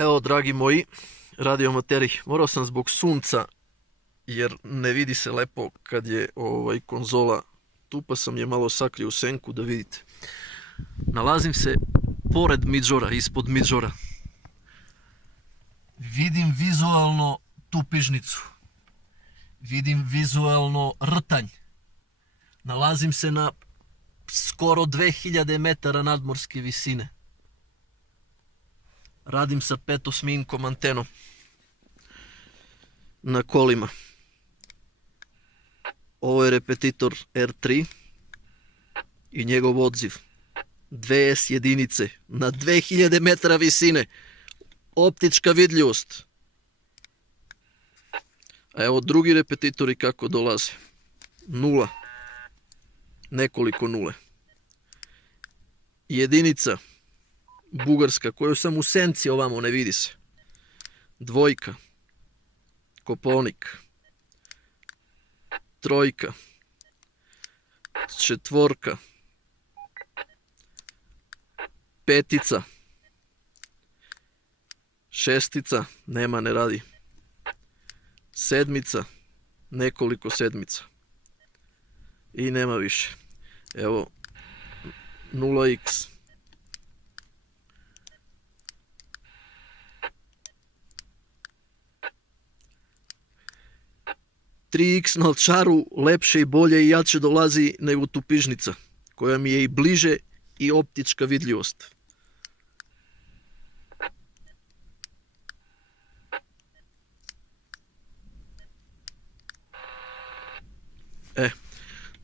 Evo, dragi moji radioamateri, morao sam zbog sunca, jer ne vidi se lepo kad je konzola tu, pa sam je malo sakrio u senku da vidite. Nalazim se pored midžora, ispod midžora. Vidim vizualno tupižnicu. Vidim vizualno rtanj. Nalazim se na skoro 2000 metara nadmorske visine. Radim sa 5-osminkom antenom na kolima. Ovo je repetitor R3 i njegov odziv. 2S jedinice na 2000 metara visine. Optička vidljivost. A evo drugi repetitori kako dolaze. Nula. Nekoliko nule. Jedinica. Bugarska, koju sam u senci ovamo, ne vidi se. Dvojka. Koponik. Trojka. Četvorka. Petica. Šestica, nema, ne radi. Sedmica, nekoliko sedmica. I nema više. Evo, 0x. Tri x na Alčaru lepše i bolje i jače dolazi nego tupižnica, koja mi je i bliže i optička vidljivost.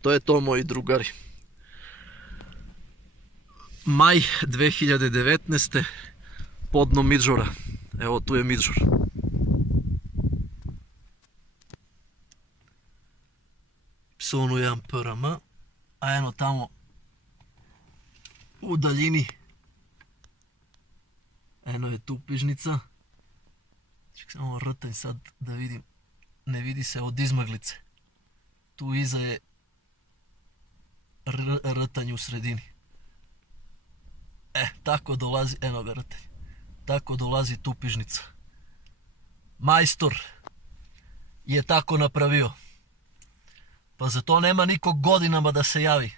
To je to, moji drugari. Maj 2019. Podno midžora. Evo, tu je midžor. Psonu 1 PRM, a eno tamo u daljini eno je tupižnica. Ček samo rtanj sad da vidim, ne vidi se od izmaglice. Tu iza je rtanj u sredini. Tako dolazi, eno ga rtanj, tako dolazi tupižnica. Majstor je tako napravio. Pa za to nema nikog godinama da se javi.